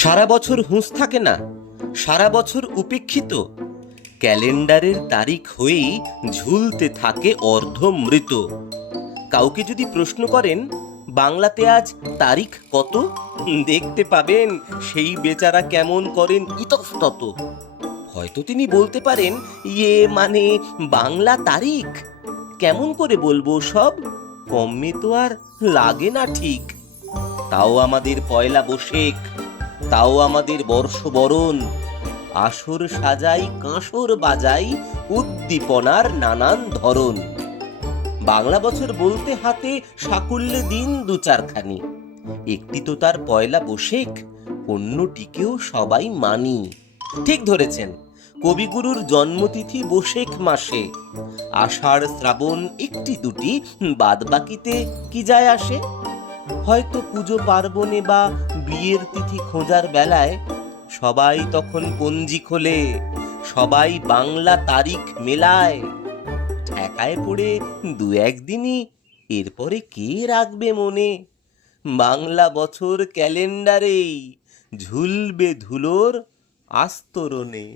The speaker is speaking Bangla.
সারা বছর হুঁশ থাকে না, সারা বছর উপেক্ষিত, ক্যালেন্ডারের তারিখ হয়েই ঝুলতে থাকে অর্ধমৃত। কাউকে যদি প্রশ্ন করেন বাংলাতে আজ তারিখ কত, দেখতে পাবেন সেই বেচারা কেমন করেন ইতস্তত। হয়তো তিনি বলতে পারেন, মানে বাংলা তারিখ কেমন করে বলবো সব, কমে তো আর লাগে না ঠিক। তাও আমাদের পয়লা বৈশাখ, তাও আমাদের বর্ষবরণ, আসর সাজাই কাঁসর বাজাই, উদ্দীপনার নানান ধরন। বাংলা বছর বলতে হাতে সাকুল্যে দিন দু চারখানি, একটি তো তার পয়লা বৈশাখ, অন্যটিকেও সবাই মানি। ঠিক ধরেছেন, কবিগুরুর জন্মতিথি বৈশাখ মাসে, আষাঢ় শ্রাবণ একটি দুটি, বাদ বাকিতে কি যায় আসে। হয়তো পুজো পার্বণে বা বিয়ের তিথি খোঁজার বেলায় সবাই তখন পঞ্জি খোলে, সবাই বাংলা তারিখ মেলায়। ঠেকায় পড়ে দু একদিনই, এরপরে কে রাখবে মনে, বাংলা বছর ক্যালেন্ডারেই ঝুলবে ধুলোর আস্তরণে।